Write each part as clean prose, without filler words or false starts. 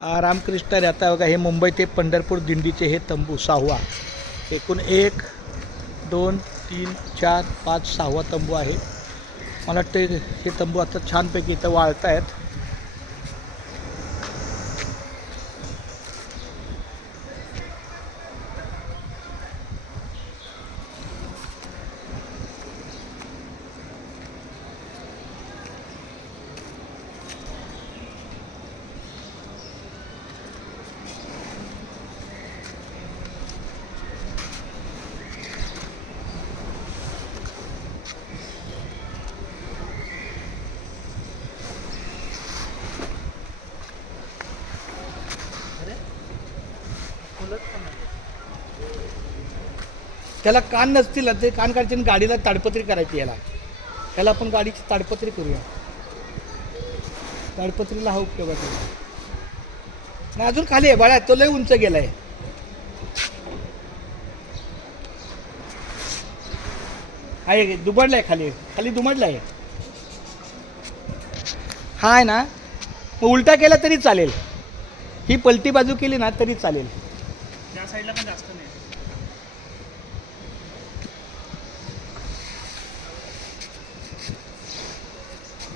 रामकृष्ण आता बघा, हे मुंबई ते पंढरपूर दिंडीचे हे तंबू 6वा, एकूण 1 2 3 4 5 6वा तंबू आहे. मला वाटतं हे तंबू आता छानपैकी इथं वाळत आहेत. त्याला कान नसतील ना, ते कान काढायचे आणि गाडीला ताडपत्री करायची. त्याला आपण गाडीची ताडपत्री करूया. ताडपत्रीला हा उपयोगाचा नाही. अजून खाली आहे बाळा, तो लय उंच गेलाय. आहे दुमडलाय, खाली खाली दुमडलाय. हा आहे ना, मग उलटा केला तरी चालेल. ही पलटी बाजू केली ना तरी चालेल. त्या साईडला पण जास्त नाही.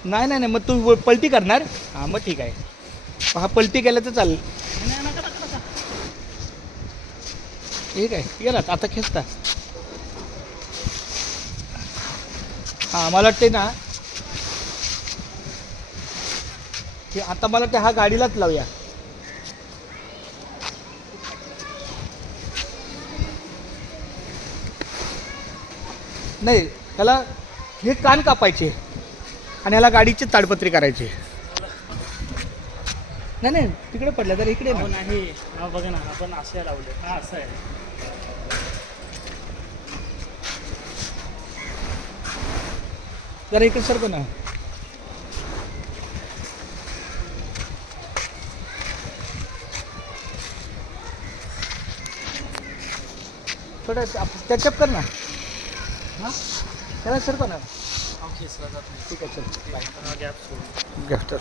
नाही नाही नाही, मग तू पलटी करणार. हां मग ठीक आहे. हा पलटी केला तर चालेल. ठीक आहे, गेला आता खेचता. हां मला वाटते ना, की आता मला वाटतं हा गाडीलाच लावूया. नाही, त्याला हे कान कापायचे आणि ह्याला गाडीची ताडपत्री करायची. नाही नाही, तिकडे पडलं तर इकडे हो नाही. हा बघा ना, आपण असे लावले. हा असं आहे. जरा इकडे सरको ना. थोडं टचअप कर ना. हां त्याला सरको ना. ओके सर, ठीक आहे, चल बाय. गॅप सोडून गॅफ्टर.